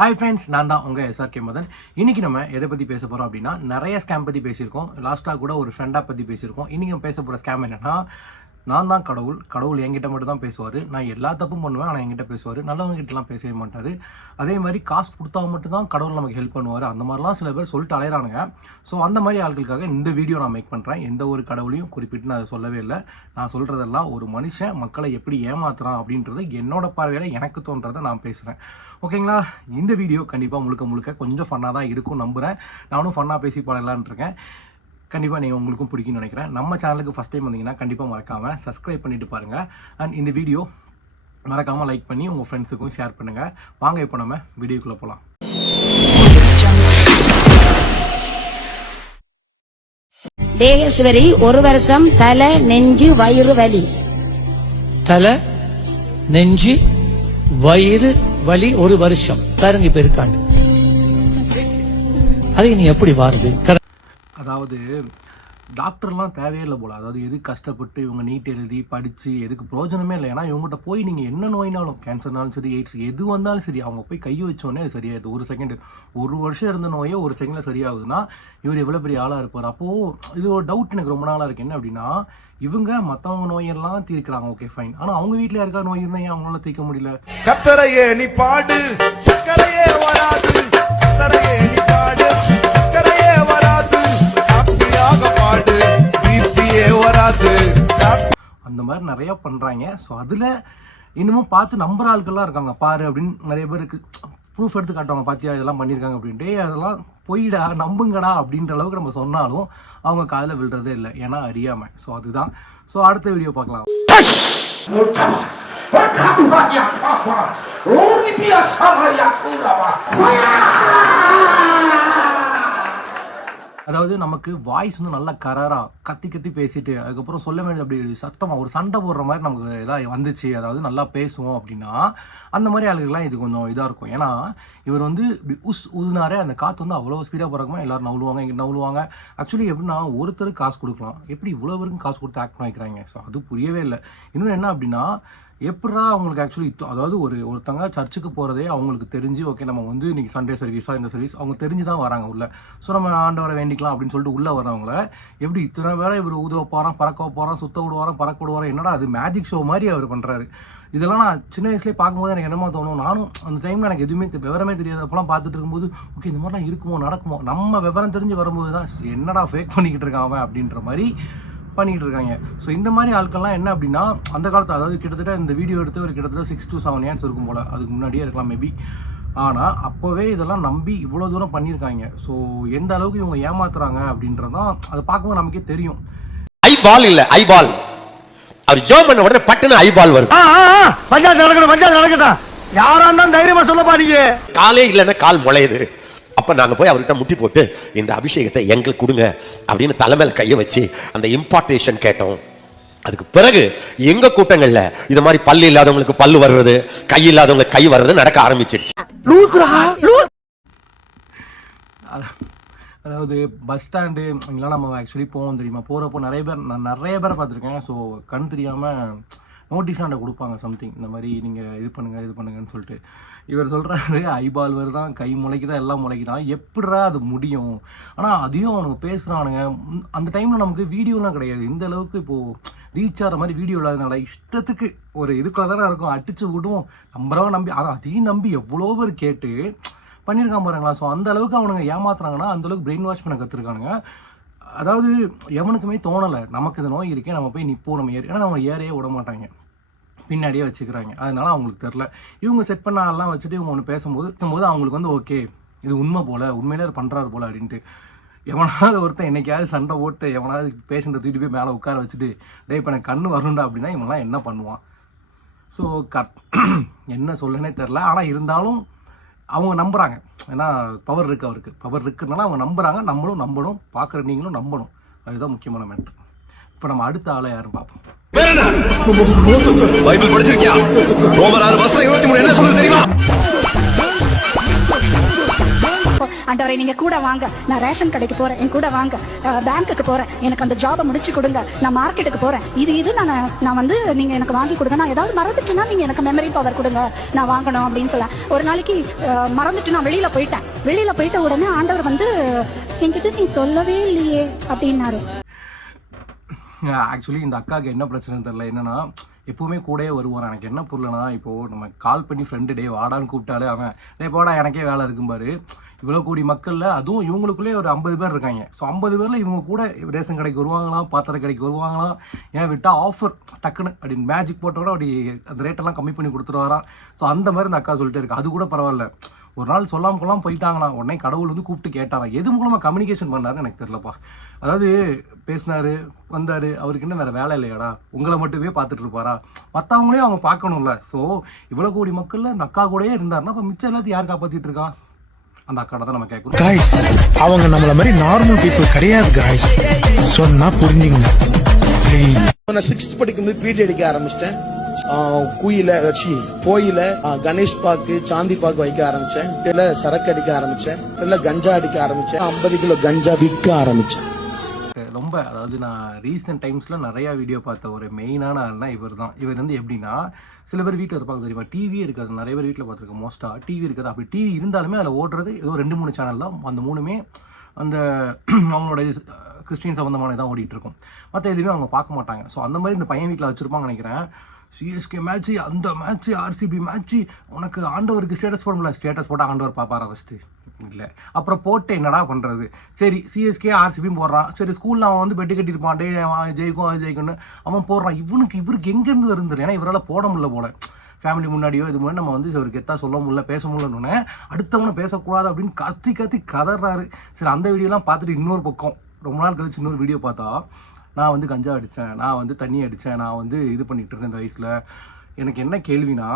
Hi friends, நான் தான் உங்கள் SRK மதன். இன்றைக்கி நம்ம எதை பற்றி பேச போகிறோம் அப்படின்னா, நிறைய ஸ்கேம் பற்றி பேசியிருக்கோம். லாஸ்ட்டாக கூட ஒரு ஃப்ரெண்டாக பற்றி பேசியிருக்கோம். இன்றைக்கி பேச போகிற ஸ்கேம் என்னென்னா, நான் தான் கடவுள் என்கிட்ட மட்டும் தான் பேசுவார். நான் எல்லா தப்பும் பண்ணுவேன், ஆனால் என்கிட்ட பேசுவார். நல்லவங்ககிட்டலாம் பேசவே மாட்டார். அதே மாதிரி காசு கொடுத்தா மட்டும்தான் கடவுள் நமக்கு ஹெல்ப் பண்ணுவார். அந்த மாதிரிலாம் சில பேர் சொல்லிட்டு அலையிறானுங்க. ஸோ அந்த மாதிரி ஆட்களுக்காக இந்த வீடியோ நான் மேக் பண்ணுறேன். எந்த ஒரு கடவுளையும் குறிப்பிட்டு நான் அதை சொல்லவே இல்லை. நான் சொல்கிறதெல்லாம் ஒரு மனுஷன் மக்களை எப்படி ஏமாத்துறான் அப்படின்றது என்னோட பார்வையில் எனக்கு தோன்றதை நான் பேசுகிறேன். ஓகேங்களா? இந்த வீடியோ கண்டிப்பாக முழுக்க கொஞ்சம் ஃபன்னாக தான் இருக்கும் நம்புகிறேன். நானும் ஃபன்னாக பேசி பாடலான் இருக்கேன். கண்டிப்பாக நீங்கள் உங்களுக்கும் பிடிக்கும்னு நினைக்கிறேன். நம்ம சேனலுக்கு ஃபஸ்ட் டைம் வந்தீங்கன்னா கண்டிப்பாக மறக்காமல் சப்ஸ்கிரைப் பண்ணிட்டு பாருங்கள். அண்ட் இந்த வீடியோ மறக்காமல் லைக் பண்ணி உங்கள் ஃப்ரெண்ட்ஸுக்கும் ஷேர் பண்ணுங்கள். வாங்க இப்போ நம்ம வீடியோக்குள்ளே போகலாம். தேகேஸ்வரி ஒரு வருஷம் தலை நெஞ்சு வயிறு வலி. தலை நெஞ்சு வயிறு வலி ஒரு வருஷம் பாருங்க. இப்ப இருக்காண்டு அதை நீ எப்படி வாருது? அதாவது டாக்டர்லாம் தேவையில்லை போல். அதாவது எது கஷ்டப்பட்டு இவங்க நீட் எழுதி படித்து எதுக்கு பிரயோஜனமே இல்லை. ஏன்னா இவங்ககிட்ட போய் நீங்கள் என்ன நோயினாலும், கேன்சர்னாலும் சரி, எய்ட்ஸ் எது வந்தாலும் சரி, அவங்க போய் கை வச்சோடனே அது சரியாயிடுது. ஒரு செகண்டு, ஒரு வருஷம் இருந்த நோயே ஒரு செகண்டில் சரியாகுதுன்னா இவர் எவ்வளோ பெரிய ஆளாக இருப்பார். அப்போது இது ஒரு டவுட் எனக்கு ரொம்ப நாளாக இருக்குது. என்ன அப்படின்னா, இவங்க மற்றவங்க நோயெல்லாம் தீர்க்கிறாங்க, ஓகே ஃபைன். ஆனால் அவங்க வீட்டில் யாருக்கா நோய் இருந்தால் ஏன் அவங்களால தீர்க்க முடியல? கத்தரையே நீ பாடு, சக்கரையே வராது. கத்தரையே நீ பாடு, சக்கரையே வராது. அப்படியாக பாடு, பீப்பியே வராது. அந்த மாதிரி நிறைய பண்ணுறாங்க. ஸோ அதில் இன்னமும் பார்த்து நம்புற ஆட்கள்லாம் இருக்காங்க. பாரு அப்படின்னு நிறைய பேருக்கு ப்ரூஃப் எடுத்து காட்டுவாங்க. பார்த்தியா இதெல்லாம் பண்ணியிருக்காங்க அப்படின்ட்டு. அதெல்லாம் பொய்டா, நம்புங்கடா அப்படின்ற அளவுக்கு நம்ம சொன்னாலும் அவங்க காதில் விழுறதே இல்லை, ஏன்னா அறியாமல். ஸோ அதுதான். ஸோ அடுத்த வீடியோ பார்க்கலாம். அதாவது நமக்கு வாய்ஸ் வந்து நல்லா கரராக கத்தி பேசிட்டு அதுக்கப்புறம் சொல்ல வேண்டியது அப்படி சத்தமாக ஒரு சண்டை போடுற மாதிரி நமக்கு எதாவது வந்துச்சு, அதாவது நல்லா பேசுவோம் அப்படின்னா அந்த மாதிரி ஆளுகள்லாம் இது கொஞ்சம் இதாக இருக்கும். ஏன்னா இவர் வந்து இப்படி ஊதுனாரே அந்த காற்று வந்து அவ்வளோ ஸ்பீடாக போகிறக்குமா எல்லோரும் நவுலுவாங்க, இங்கே நவுலுவாங்க. ஆக்சுவலி எப்படின்னா ஒருத்தருக்கு காசு கொடுக்கலாம், எப்படி இவ்வளோ வரைக்கும் காசு கொடுத்து ஆக்ட் பண்ண வைக்கிறாங்க. ஸோ அது புரியவே இல்லை. இன்னொன்று என்ன அப்படின்னா, எப்படா அவங்களுக்கு ஆக்சுவலி அதாவது ஒருத்தங்க சர்ச்சுக்கு போகிறதே அவங்களுக்கு தெரிஞ்சு, ஓகே நம்ம வந்து இன்றைக்கி சண்டே சர்வீஸாக இந்த சர்வீஸ் அவங்க தெரிஞ்சு தான் வராங்க உள்ள. ஸோ நம்ம ஆண்டவரை வேண்டிக்கலாம் அப்படின்னு சொல்லிட்டு உள்ளே வரவங்கள எப்படி இத்தனை வேலை இவர் உதவ போகிறான், பறக்க போகிறான், சுத்த விடுவாரான், பறக்க விடுவாரான், என்னடா அது மேஜிக் ஷோ மாதிரி அவர் பண்ணுறாரு. இதெல்லாம் நான் சின்ன வயசுலேயே பார்க்கும்போது எனக்கு என்னமா தோணும். நானும் அந்த டைமில் எனக்கு எதுவுமே விவரமே தெரியாது. அப்போலாம் பார்த்துட்டு இருக்கும்போது ஓகே இந்த மாதிரிலாம் இருக்குமோ நடக்குமோ, நம்ம விவரம் தெரிஞ்சு வரும்போது தான் என்னடா ஃபேக் பண்ணிக்கிட்டு இருக்கான் அவன் அப்படின்ற மாதிரி பண்ணிக்கிட்டு இருக்காங்க. ஸோ இந்த மாதிரி ஆட்கள்லாம் என்ன அப்படின்னா, அந்த காலத்தில் அதாவது கிட்டத்தட்ட இந்த வீடியோ எடுத்து ஒரு கிட்டத்தட்ட 6 to 7 years இருக்கும் போல், அதுக்கு முன்னாடியே இருக்கலாம் மேபி. ஆனால் அப்போவே இதெல்லாம் நம்பி இவ்வளோ தூரம் பண்ணியிருக்காங்க. ஸோ எந்த அளவுக்கு இவங்க ஏமாத்துறாங்க அப்படின்றதான் அதை பார்க்கும்போது நமக்கே தெரியும். ஐபால் இல்ல ஐபால், அவர் ஜோம் பண்ண உடனே பட்டுன்னு ஐபால் வருது. பஞ்சாயத்து நடக்கட்டும். யாரா இருந்தாலும் தைரியமா சொல்ல பாருங்க. காலே இல்லைன்னா கால் முளையுது. அப்ப நாங்க போய் அவர்கிட்ட முட்டி போட்டு இந்த அபிஷேகத்தை எங்களுக்கு கொடுங்க அப்படின்னு தலைமையில கையை வச்சு அந்த இம்பார்ட்டேஷன் கேட்டோம். அதுக்கு பிறகு எங்க கூட்டங்கள்ல இது மாதிரி பல்லு இல்லாதவங்களுக்கு பல்லு வர்றது, கை இல்லாதவங்களுக்கு கை வர்றது நடக்க ஆரம்பிச்சிருச்சு. அதாவது பஸ் ஸ்டாண்டு இங்கெல்லாம் நம்ம ஆக்சுவலி போவோம் தெரியுமா, போகிறப்போ நிறைய பேரை பார்த்துருக்கேன். ஸோ கண் தெரியாமல் நோட்டீஸாண்ட கொடுப்பாங்க சம்திங், இந்த மாதிரி நீங்கள் இது பண்ணுங்கன்னு சொல்லிட்டு. இவர் சொல்கிறாரு ஐபால் வருதான், கை முளைக்குதான், எல்லாம் முளைக்குதான், எப்படிரா அது முடியும்? ஆனால் அதையும் அவனுக்கு பேசுகிறானுங்க. அந்த டைமில் நமக்கு வீடியோலாம் கிடையாது. இந்த அளவுக்கு இப்போது ரீச் ஆகிற மாதிரி வீடியோ இல்லாதனால இஷ்டத்துக்கு ஒரு இதுக்குள்ள தானே இருக்கும், அடிச்சு விடுவோம், நம்பி அதையும் நம்பி எவ்வளோ பேர் கேட்டு பண்ணியிருக்கான் பாருங்களா. ஸோ அந்த அளவுக்கு அவனுங்க ஏமாத்துறாங்கன்னா அந்த அளவுக்கு பிரெயின் வாஷ் பண்ண கற்றுருக்கானுங்க. அதாவது எவனுக்குமே தோணலை நமக்கு இந்த நோய் இருக்கே, நம்ம போய் நிற்போம், நம்ம ஏன்னா நம்ம ஏறையே விட மாட்டாங்க, பின்னாடியே வச்சுக்கிறாங்க. அதனால அவங்களுக்கு தெரில. இவங்க செட் பண்ண ஆள்லாம் வச்சுட்டு இவங்க ஒன்று பேசும்போது அவங்களுக்கு வந்து ஓகே இது உண்மை போல், உண்மையிலே பண்ணுறாரு போல் அப்படின்ட்டு. எவனாவது ஒருத்தன் என்னைக்காவது சண்டை போட்டு எவனாவது பேஷண்ட்டை தூக்கிட்டு போய் மேலே உட்கார வச்சுட்டு டே இப்போ எனக்கு கண்ணு வரணுண்டா அப்படின்னா இவங்களாம் என்ன பண்ணுவான்? ஸோ என்ன சொல்லனே தெரில. ஆனால் இருந்தாலும் அவங்க நம்புகிறாங்க. ஏன்னா பவர் இருக்குது, அவருக்கு பவர் இருக்குதுனால அவங்க நம்புகிறாங்க. நம்மளும் நம்பணும், பார்க்குற நீங்களும் நம்பணும். அதுதான் முக்கியமான மேட்ரு. இப்போ நம்ம அடுத்த ஆளை யாரும் பார்ப்போம். பைபிள் படிச்சிருக்கியா? ரோமர் 6 வசனம் 23 என்ன சொல்லுது தெரியுமா? ஆண்டவரே நீங்க கூட வாங்க, நான் ரேஷன் கடைக்கு போறேன், என் கூட வாங்க, பேங்க்குக்கு போறேன், எனக்கு அந்த ஜாபை முடிச்சு கொடுங்க, நான் மார்க்கெட்டுக்கு போறேன், இது நான் வந்து நீங்க எனக்கு வாங்கி கொடுங்க, நான் ஏதாவது மறந்துட்டுன்னா நீங்க எனக்கு மெமரி பவர் கொடுங்க, நான் வாங்கணும் அப்படின்னு சொல்ல. ஒரு நாளைக்கு மறந்துட்டு நான் வெளியில போயிட்ட உடனே ஆண்டவர் வந்து என்கிட்ட நீ சொல்லவே இல்லையே அப்படின்னாரு. ஆக்சுவலி இந்த அக்காவுக்கு என்ன பிரச்சனைன்னு தெரியல. என்னன்னா எப்பவுமே கூடயே வருவான். எனக்கு என்ன புரியலனா, இப்போ நம்ம கால் பண்ணி ஃப்ரெண்டு டே வாடான்னு கூப்பிட்டாலே அவன் டே போடா எனக்கே வேலை இருக்கும் பாரு. இவ்வளோ கூடி மக்கள்ல அதுவும் இவங்களுக்குள்ளே ஒரு 50 பேர் இருக்காங்க. ஸோ 50 பேரில் இவங்க கூட ரேஷன் கடைக்கு வருவாங்களாம், பாத்திர கடைக்கு வருவாங்களாம். ஏன் விட்டால் ஆஃபர் டக்குன்னு அப்படின்னு மேஜிக் போட்டோட அப்படி அந்த ரேட்டெல்லாம் கம்மி பண்ணி கொடுத்துருவாராம். ஸோ அந்த மாதிரி இந்த அக்கா சொல்லிட்டு இருக்கு. அது கூட பரவாயில்ல. ஒரு நாள் சொல்லாமல் கொள்ளாமல் போயிட்டாங்களா, உடனே கடவுள் வந்து கூப்பிட்டு கேட்டாராம். எது மூலமாக கம்யூனிகேஷன் பண்ணாருன்னு எனக்கு தெரியலப்பா. அதாவது பேசினாரு வந்தாரு, அவருக்கு என்ன வேற வேலை இல்லையாடா, உங்களை மட்டுமே பார்த்துட்டு இருப்பாரா, மற்றவங்களையும் அவங்க பார்க்கணும்ல. ஸோ இவ்வளோ கோடி மக்கள்ல இந்த அக்கா கூடயே இருந்தாருன்னா அப்போ மிச்சம் எல்லாத்தையும் யார் காப்பாற்றிட்டு இருக்கா? அந்த அக்காட தான் நம்ம கேட்கணும். காய்ஸ், அவங்க நம்மள மாதிரி நார்மல் பீப்புள் கிடையாது காய்ஸ், சொன்னா புரிஞ்சுங்க. நான் 6th படிக்கும்போது பீடி அடிக்க ஆரம்பிச்சிட்டேன். கோயில கணேஷ் பாக்கு, சாந்தி பாக்கு வைக்க ஆரம்பிச்சேன். சரக்கு அடிக்க ஆரம்பிச்சேன். கஞ்சா அடிக்க ஆரம்பிச்சேன். 50 கிலோ கஞ்சா விற்க ஆரம்பிச்சேன். ரொம்ப அதாவது நான் ரீசெண்ட் டைம்ஸ்ல நிறைய வீடியோ பார்த்த ஒரு மெயினான ஆள்னா இவர் தான். இவர் வந்து எப்படின்னா, சில பேர் வீட்டில் இருப்பாங்க தெரியுமா, டிவியே இருக்காது. நிறைய பேர் வீட்டில் பார்த்துருக்கேன். மோஸ்ட்டாக டிவி இருக்காது. அப்படி டிவி இருந்தாலுமே அதில் ஓடுறது ஏதோ 2-3 சேனல் தான். அந்த 3மே அந்த அவங்களோட கிறிஸ்டின் சம்மந்தமான தான் ஓடிட்டு இருக்கும். மற்ற எதுவுமே அவங்க பார்க்க மாட்டாங்க. ஸோ அந்த மாதிரி இந்த பையன் வீட்டில் வச்சுருப்பாங்க நினைக்கிறேன். சிஎஸ்கே மேட்ச்சு, அந்த மேட்ச்சு, ஆர்சிபி மேட்ச்சு, உனக்கு ஆண்டவருக்கு ஸ்டேட்டஸ் போட முடியல. ஸ்டேட்டஸ் போட்டால் ஆண்டவர் பார்ப்பாரா ஃபஸ்ட்டு? இல்லை. அப்புறம் போட்டு என்னடா பண்ணுறது? சரி சிஎஸ்கே ஆர்சிபியும் போடுறான். சரி ஸ்கூலில் அவன் வந்து பெட்டு கட்டியிருப்பான், டே ஜெயிக்கும்னு அவன் போடுறான். இவருக்கு எங்கேருந்து வருது? ஏன்னா இவரால் போட முடியல போல. ஃபேமிலி முன்னாடியோ இது முன்னாடி நம்ம வந்து இவருக்கு எத்தா சொல்ல முடியல, பேச முடியலன்னு அடுத்தவனை பேசக்கூடாது அப்படின்னு கத்தி கதறாரு. சரி அந்த வீடியோலாம் பார்த்துட்டு இன்னொரு பக்கம் ரொம்ப நாள் கழிச்சு இன்னொரு வீடியோ பார்த்தா, நான் வந்து கஞ்சா அடித்தேன், நான் வந்து தண்ணி அடித்தேன், நான் வந்து இது பண்ணிகிட்டு இருந்தேன் இந்த வயசில். எனக்கு என்ன கேள்வினா,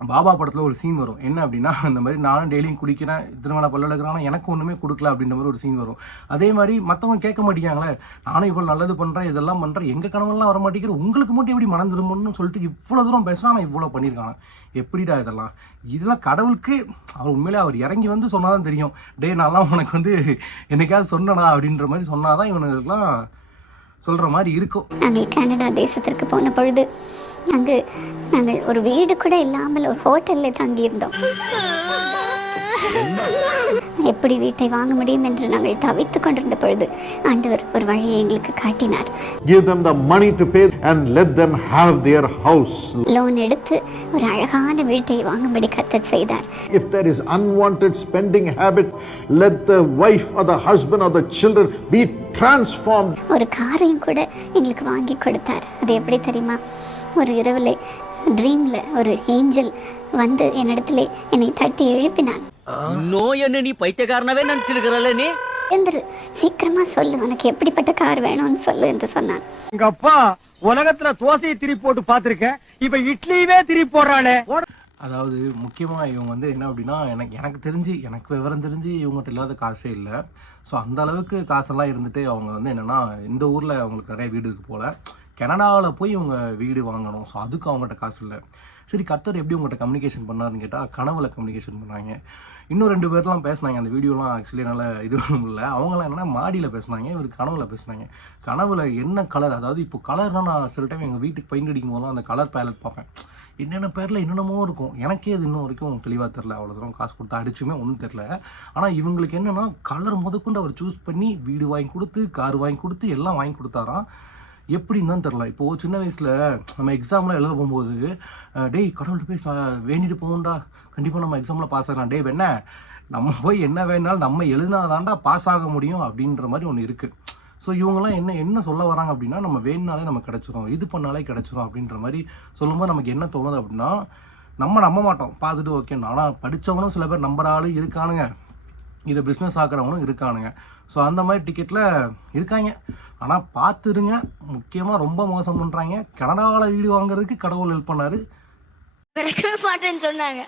பாபா படத்தில் ஒரு சீன் வரும். என்ன அப்படின்னா, அந்த மாதிரி நானும் டெய்லியும் குடிக்கிறேன், திருமண பல்லடுக்கிறானா எனக்கு ஒன்றுமே கொடுக்கல அப்படின்ற மாதிரி ஒரு சீன் வரும். அதே மாதிரி மற்றவங்க கேட்க மாட்டேங்காங்களே, நானும் இவ்வளோ நல்லது பண்ணுறேன், இதெல்லாம் பண்ணுறேன், எங்கள் கனவெல்லாம் வர மாட்டேங்கிற, உங்களுக்கு மட்டும் எப்படி மனம் திரும்பணும்னு சொல்லிட்டு இவ்வளோ தூரம் பேசுனா நான் இவ்வளோ பண்ணியிருக்காங்க. எப்படிடா இதெல்லாம் கடவுளுக்கு அவர் உண்மையிலே அவர் இறங்கி வந்து சொன்னாதான் தெரியும். டே நான்லாம் உனக்கு வந்து என்னைக்காவது சொன்னனா அப்படின்ற மாதிரி சொன்னாதான் இவனுங்களுக்குலாம் சொல்ற மாதிரி இருக்கும். நாங்கள் கனடா தேசத்திற்கு போன பொழுது நாங்கள் ஒரு வீடு கூட இல்லாமல் ஒரு ஹோட்டலில் தங்கியிருந்தோம். எப்படி வீட்டை வாங்க முடியும் என்று நாங்கள் தவித்துக் கொண்டிருந்த பொழுது ஆண்டவர் ஒரு வழியை எங்களுக்கு காட்டினார். Give them the money to pay and let them have their house. Loan எடுத்து ஒரு அழகான வீட்டை வாங்கும்படி கர்த்தர் செய்தார். If there is unwanted spending habit, let the wife or the husband or the children be transformed. ஒரு காரையும் கூட எங்களுக்கு வாங்கி கொடுத்தார். அது எப்படி தெரியுமா? ஒரு இரவுல ட்ரீம்ல ஒரு ஏஞ்சல் வந்து என்னிடத்திலே என்னை தட்டி எழுப்பினான். நோய் என்ன நீ பைத்தியக்காரனவே நினைச்சிருக்கிறல்ல நீ? எழுந்துரு, சீக்கிரமா சொல்லு, உனக்கு எப்படிப்பட்ட கார் வேணும்னு சொல்லு என்று சொன்னான். எங்க அப்பா உலகத்துல தோசையை திருப்பி போட்டு பாத்திருக்கேன், இப்ப இட்லியவே திருப்பி போடுறானே. அதாவது முக்கியமாக இவங்க வந்து என்ன அப்படின்னா, எனக்கு விவரம் தெரிஞ்சு இவங்ககிட்ட இல்லாத காசே இல்லை. ஸோ அந்த அளவுக்கு காசெல்லாம் இருந்துட்டு அவங்க வந்து என்னென்னா, இந்த ஊரில் அவங்களுக்கு நிறைய வீடு இருக்குது போல், கனடாவில் போய் இவங்க வீடு வாங்கணும். ஸோ அதுக்கு அவங்ககிட்ட காசு இல்லை. சரி கர்த்தர் எப்படி உங்கள்கிட்ட கம்யூனிகேஷன் பண்ணாருன்னு கேட்டால், கனவுல கம்யூனிகேஷன் பண்ணாங்க. இன்னும் 2 பேர்லாம் பேசினாங்க. அந்த வீடியோலாம் ஆக்சுவலி என்னால் இது இல்லை. அவங்களாம் என்னென்னா மாடியில் பேசினாங்க, இவர் கனவுல பேசினாங்க. கனவுல என்ன கலர், அதாவது இப்போ கலர்னால் நான் சில டைம் எங்கள் வீட்டுக்கு பெயிண்ட் அடிக்கும் போதெல்லாம் அந்த கலர் பேலட் பார்ப்பேன். என்னென்ன பேரில் என்னென்னமோ இருக்கும். எனக்கே அது இன்னும் வரைக்கும் தெளிவாக தெரில. அவ்வளோ தூரம் காசு கொடுத்து அடிச்சுமே ஒன்றும் தெரில. ஆனால் இவங்களுக்கு என்னென்னா, கலர் முதற்கொண்டு அவர் சூஸ் பண்ணி வீடு வாங்கி கொடுத்து, கார் வாங்கி கொடுத்து, எல்லாம் வாங்கி கொடுத்தாராம். எப்படின்னு தான் தெரில. இப்போது சின்ன வயசில் நம்ம எக்ஸாம்லாம் எழுத போகும்போது, டேய் கடவுள்கிட்ட போய் வேண்டிட்டு போகணும்டா, கண்டிப்பாக நம்ம எக்ஸாமில் பாஸ் ஆகலாம். டே வேணா நம்ம போய் என்ன வேணாலும் நம்ம எழுதினாதான்டா பாஸ் ஆக முடியும் அப்படின்ற மாதிரி ஒன்று இருக்குது. ஸோ இவங்கெல்லாம் என்ன சொல்ல வராங்க அப்படின்னா, நம்ம வேணுனாலே நம்ம கிடச்சிரும், இது பண்ணாலே கிடச்சிரும் அப்படின்ற மாதிரி சொல்லும்போது நமக்கு என்ன தோணுது அப்படின்னா, நம்ம நம்ப மாட்டோம், பார்த்துட்டு ஓகேன்னு. ஆனால் படித்தவங்களும் சில பேர் நம்புற ஆளு இருக்கானுங்க, இதை பிஸ்னஸ் ஆக்குறவங்களும் இருக்கானுங்க. ஸோ அந்த மாதிரி டிக்கெட்டில் இருக்காங்க. ஆனால் பார்த்துடுங்க, முக்கியமாக ரொம்ப மோசம் பண்ணுறாங்க. கனடாவில் வீடு வாங்குறதுக்கு கடவுள் ஹெல்ப் பண்ணார். பிறக்கவே மாட்டேன்னு சொன்னாங்க,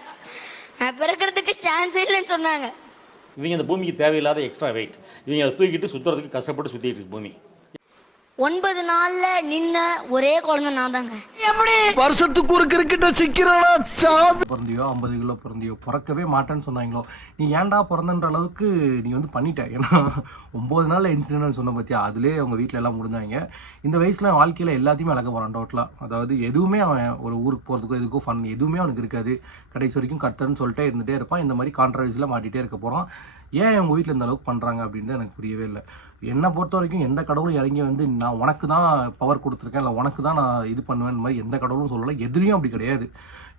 நான் பிறக்கிறதுக்கு சான்ஸ் இல்லைன்னு சொன்னாங்க. இவங்க இந்த பூமிக்கு தேவையில்லாத எக்ஸ்ட்ரா வெயிட், இவங்க அதை தூக்கிட்டு சுற்றுறதுக்கு கஷ்டப்பட்டு சுற்றிட்டு இருக்கு பூமி. 9 நாள்ல நின்ன ஒரே குழந்தை நான் தாங்க. வருஷத்துக்கு ஒரு கிரிக்கெட்ட சிக்கிறானா சாமி. பிறந்தியோ 50 கிலோ பிறந்தியோ பிறக்கவே மாட்டேன்னு சொன்னாங்களோ, நீ ஏன்டா பிறந்தன்ற அளவுக்கு நீ வந்து பண்ணிட்ட. ஏன்னா 9 நாள்ல இன்சிடென்ட் சொன்ன பத்தியா, அதுலேயே அவங்க வீட்டில் எல்லாம் முடிஞ்சாங்க. இந்த வயசுல வாழ்க்கையில் எல்லாத்தையுமே இழக்க போகிறான் டோட்டலாக. அதாவது எதுவுமே அவன் ஒரு ஊருக்கு போகிறதுக்கோ எதுக்கோ ஃபன் எதுவுமே அவனுக்கு இருக்காது. கடைசி வரைக்கும் கட்டர்ன்னு சொல்லிட்டே இருந்துகிட்டே இருப்பான். இந்த மாதிரி கான்ட்ரவர்சியில் மாட்டிகிட்டே இருக்க போகிறான். ஏன் அவங்க வீட்டில் இந்த அளவுக்கு பண்ணுறாங்க அப்படின்ட்டு எனக்கு புரியவே இல்லை. என்னை பொறுத்த வரைக்கும் எந்த கடவுளும் இறங்கி வந்து நான் உனக்கு தான் பவர் கொடுத்துருக்கேன், இல்லை உனக்கு தான் நான் இது பண்ணுவேன் மாதிரி எந்த கடவுளும் சொல்லலை. எதுலேயும் அப்படி கிடையாது.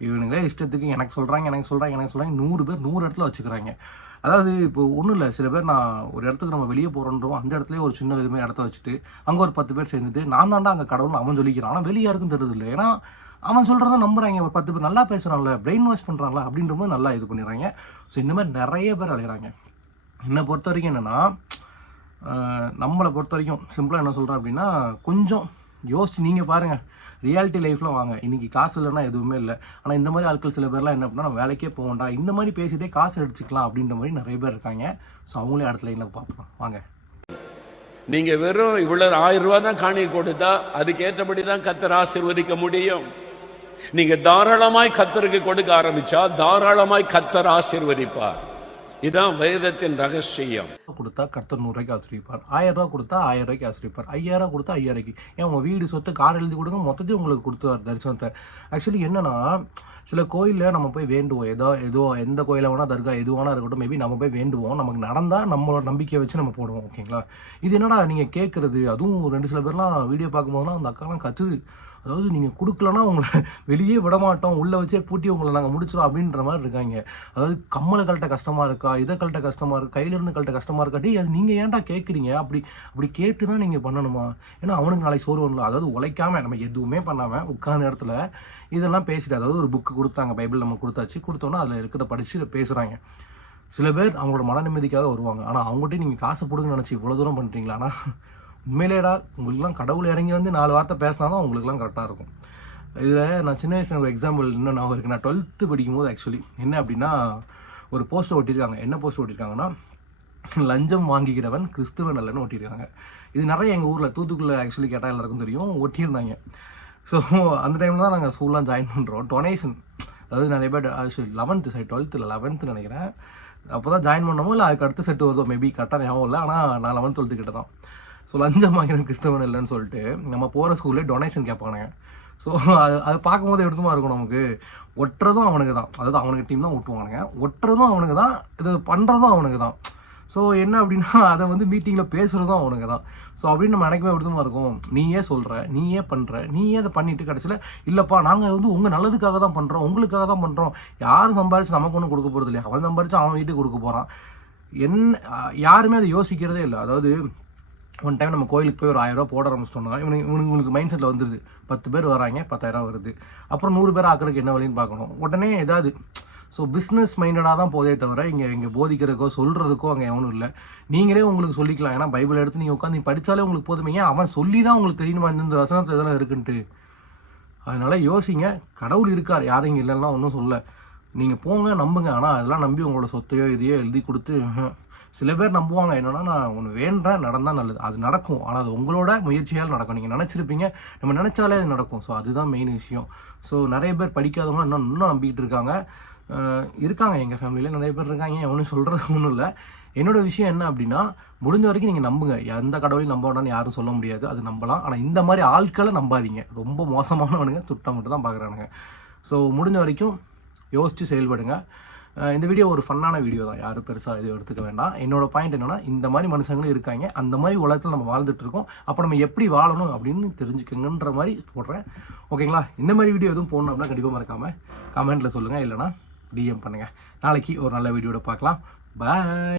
இவனுங்களே இஷ்டத்துக்கு எனக்கு சொல்கிறாங்க 100 பேர் 100 இடத்துல வச்சுக்கிறாங்க. அதாவது இப்போ ஒன்றும் இல்லை, சில பேர் நான் ஒரு இடத்துக்கு நம்ம வெளியே போகிறோன்றோம், அந்த இடத்துலேயே ஒரு சின்ன இதுமாதிரி இடத்த வச்சுட்டு அங்கே ஒரு 10 பேர் சேர்ந்துட்டு நான் தாண்டா அங்கே கடவுள்னு அவன் சொல்லிக்கிறான். ஆனால் வெளியே யாருக்கும் தெரியுது இல்லை. ஏன்னா அவன் சொல்கிறத நம்புறாங்க. ஒரு 10 பேர் நல்லா பேசுகிறான்ல, பிரெயின் வாஷ் பண்ணுறாங்களா அப்படின்ற போது நல்லா இது பண்ணிடுறாங்க. ஸோ இந்த மாதிரி நிறைய பேர் அலைகிறாங்க. என்னை பொறுத்த வரைக்கும் என்னென்னா, நம்மளை பொறுத்த வரைக்கும் சிம்பிளாக என்ன சொல்கிறேன் அப்படின்னா, கொஞ்சம் யோசிச்சு நீங்கள் பாருங்கள், ரியாலிட்டி லைஃப்பில் வாங்க. இன்றைக்கி காசு இல்லைன்னா எதுவுமே இல்லை. ஆனால் இந்த மாதிரி ஆட்கள் சில பேர்லாம் என்ன பண்ணால், நம்ம வேலைக்கே போக வேண்டாம், இந்த மாதிரி பேசிகிட்டே காசு அடிச்சுக்கலாம் அப்படின்ற மாதிரி நிறைய பேர் இருக்காங்க. ஸோ அவங்களே அடுத்த லைனில் பார்ப்போம் வாங்க. நீங்க வெறும் இவ்வளவு 1000 ரூபாய் தான் காணி கொடுத்தா அதுக்கு ஏற்றபடி தான் கர்த்தர் ஆசீர்வதிக்க முடியும். நீங்க தாராளமாய் கர்த்தருக்கு கொடுக்க ஆரம்பிச்சா தாராளமாய் கர்த்தர் ஆசீர்வதிப்பார். இதான் வேதத்தின் ரகசியம். கொடுத்தா கர்த்தர் 100 ரூபாய்க்கு ஆசிரியப்பார். 1000 ரூபா கொடுத்தா 1000 ரூபாய்க்கு ஆசிரியப்பார். 5000 கொடுத்தா 5000. ஏன் உங்கள் வீடு சொத்து கார் எழுதி கொடுங்க, மொத்தத்தையும் உங்களுக்கு கொடுத்துருவார் தரிசனத்தை. ஆக்சுவலி என்னன்னா, சில கோயிலில் நம்ம போய் வேண்டுவோம். ஏதோ எந்த கோயிலை வேணால் தர்கா எதுவானா இருக்கட்டும், மேபி நம்ம போய் வேண்டுவோம். நமக்கு நடந்தால் நம்மளோட நம்பிக்கையை வச்சு நம்ம போடுவோம். ஓகேங்களா? இது என்னடா நீங்கள் கேட்குறது, அதுவும் சில பேர்லாம் வீடியோ பார்க்கும்போதுலாம் அந்த அக்காலாம் கத்துது. அதாவது நீங்கள் கொடுக்கலன்னா உங்களை வெளியே விட மாட்டோம், உள்ளே வச்சே பூட்டி உங்களை நாங்கள் முடிச்சிடும் அப்படின்ற மாதிரி இருக்காங்க. அதாவது கம்மலை கழட்ட கஷ்டமாக இருக்கா, இதை கழட்ட கஷ்டமாக இருக்கா, கையிலேருந்து கழட்ட கஷ்டமாக இருக்கா, டே அது நீங்கள் ஏன்டா கேட்குறீங்க? அப்படி கேட்டு தான் நீங்கள் பண்ணணுமா? ஏன்னா அவனுக்கு நாளைக்கு சோறு வரல. அதாவது உழைக்காமல் நம்ம எதுவுமே பண்ணாமல் உட்கார்ந்த இடத்துல இதெல்லாம் பேசிட்டு, அதாவது ஒரு புக்கு கொடுத்தாங்க, பைபிள் நம்ம கொடுத்தோன்னா அதில் இருக்கிறத படித்து பேசுகிறாங்க. சில பேர் அவங்களோட மன நிம்மதிக்காக வருவாங்க. ஆனால் அவங்ககிட்ட நீங்கள் காசு போடுங்கன்னு நினச்சி இவ்வளோ தூரம் பண்ணுறீங்களா? ஆனால் உண்மையிலேடா உங்களுக்குலாம் கடவுள் இறங்கி வந்து 4 வார்த்தை பேசினா தான் உங்களுக்குலாம் கரெக்டாக இருக்கும். இதில் நான் சின்ன வயசில் ஒரு எக்ஸாம்பிள் இன்னும் நான் இருக்குது. நான் 12th படிக்கும்போது ஆக்சுவலி என்ன அப்படின்னா, ஒரு போஸ்டர் ஒட்டியிருக்காங்க. என்ன போஸ்டர் ஒட்டியிருக்காங்கன்னா, லஞ்சம் வாங்கிக்கிறவன் கிறிஸ்துவன் அல்லன்னு ஒட்டியிருக்காங்க. இது நிறைய எங்கள் ஊரில் தூத்துக்குள்ள ஆக்சுவலி கேட்டால் எல்லாருக்கும் தெரியும், ஒட்டியிருந்தாங்க. ஸோ அந்த டைமில் தான் நாங்கள் ஸ்கூல்லாம் ஜாயின் பண்ணுறோம். டொனேஷன், அதாவது நிறைய பேர் 12th இல்லை 11th நினைக்கிறேன், அப்போ தான் ஜாயின் பண்ணமோ இல்லை அதுக்கு அடுத்த செட்டு வருதோ, மேபி கரெக்டாக ஞாபகம் இல்லை. ஆனால் நான் 11th 12th கிட்ட தான். ஸோ லஞ்சம் வாங்கின கிறிஸ்தவன் இல்லைன்னு சொல்லிட்டு நம்ம போகிற ஸ்கூல்லே டொனேஷன் கேட்பானுங்க. ஸோ அது பார்க்கும்போது எடுத்துமா இருக்கும் நமக்கு. ஒட்டுறதும் அவனுக்கு தான், அதாவது அவனுக்கு டீம் தான் ஒட்டுவானுங்க, ஒட்டுறதும் அவனுக்கு தான், இது பண்ணுறதும் அவனுக்கு தான். ஸோ என்ன அப்படின்னா, அதை வந்து மீட்டிங்கில் பேசுகிறதும் அவனுக்கு தான். ஸோ அப்படின்னு நம்ம நினைக்கவே எடுத்துமா இருக்கும். நீயே சொல்கிற, நீயே பண்ணுற, நீயே அதை பண்ணிவிட்டு கடைசியில் இல்லைப்பா நாங்கள் வந்து உங்கள் நல்லதுக்காக தான் பண்ணுறோம், உங்களுக்காக தான் பண்ணுறோம், யாரும் சம்பாரிச்சு நமக்கு ஒன்றும் கொடுக்க போகிறது இல்லையா, அவன் சம்பாரிச்சு அவன் வீட்டுக்கு கொடுக்க போகிறான். யாருமே அதை யோசிக்கிறதே இல்லை. அதாவது ஒன் டைம் நம்ம கோயிலுக்கு போய் ஒரு 1000 ரூபா போட ஆரம்பிச்சிட்டோம்னா இவனுக்கு மைண்ட் செட்டில் வந்துடுது, 10 பேர் வராங்க 10,000 வருது, அப்புறம் 100 பேர் ஆக்கிறதுக்கு என்ன வழின்னு பார்க்கணும் உடனே ஏதாவது. ஸோ பிஸ்னஸ் மைண்டடாக தான் போதே தவிர இங்கே போதிக்கிறதுக்கோ சொல்கிறதுக்கோ அங்கே எவனும் இல்லை. நீங்களே உங்களுக்கு சொல்லிக்கலாம். ஏன்னா பைபிள் எடுத்து நீங்கள் உட்காந்து படித்தாலே உங்களுக்கு போதுமே, அவன் சொல்லி தான் உங்களுக்கு தெரியணுமா இந்த வசனத்தில் எதெல்லாம் இருக்குன்ட்டு. அதனால யோசிங்க, கடவுள் இருக்கார், யாரும் இங்கே இல்லைன்னா ஒன்றும் சொல்ல. நீங்கள் போங்க நம்புங்க. ஆனால் அதெல்லாம் நம்பி உங்களோட சொத்தையோ இதையோ எழுதி கொடுத்து, சில பேர் நம்புவாங்க என்னன்னா, நான் ஒன்று வேண்டேன் நடந்தால் நல்லது, அது நடக்கும். ஆனால் அது உங்களோட முயற்சியால் நடக்கும். நீங்கள் நினச்சிருப்பீங்க, நம்ம நினச்சாலே அது நடக்கும். ஸோ அதுதான் மெயின் விஷயம். ஸோ நிறைய பேர் படிக்காதவங்க இன்னும் நம்பிக்கிட்டு இருக்காங்க. எங்கள் ஃபேமிலியில் நிறைய பேர் இருக்காங்க. ஒன்றும் சொல்கிறது ஒன்றும் இல்லை. என்னோட விஷயம் என்ன அப்படின்னா, முடிஞ்ச வரைக்கும் நீங்கள் நம்புங்க. எந்த கடவுளையும் நம்ப வேண்டாம்னு யாரும் சொல்ல முடியாது, அது நம்பலாம். ஆனால் இந்த மாதிரி ஆட்களை நம்பாதீங்க. ரொம்ப மோசமானவனுங்க, துட்டம் மட்டும் தான் பார்க்குறானுங்க. ஸோ முடிஞ்ச வரைக்கும் யோசித்து செயல்படுங்க. இந்த வீடியோ ஒரு ஃபன்னான வீடியோ தான், யாரும் பெருசாக எதுவும் எடுத்துக்க வேண்டாம். என்னோட பாயிண்ட் என்னென்னா, இந்த மாதிரி மனுஷங்களும் இருக்காங்க, அந்த மாதிரி உலகத்தில் நம்ம வாழ்ந்துட்டு இருக்கோம். அப்போ நம்ம எப்படி வாழணும் அப்படின்னு தெரிஞ்சுக்கங்கன்ற மாதிரி போடுறேன். ஓகேங்களா? இந்த மாதிரி வீடியோ எதுவும் போடணும் அப்படின்னா கண்டிப்பாக மறக்காமல் கமெண்ட்டில் சொல்லுங்கள், இல்லைனா டிஎம் பண்ணுங்கள். நாளைக்கு ஒரு நல்ல வீடியோட பார்க்கலாம். பாய்.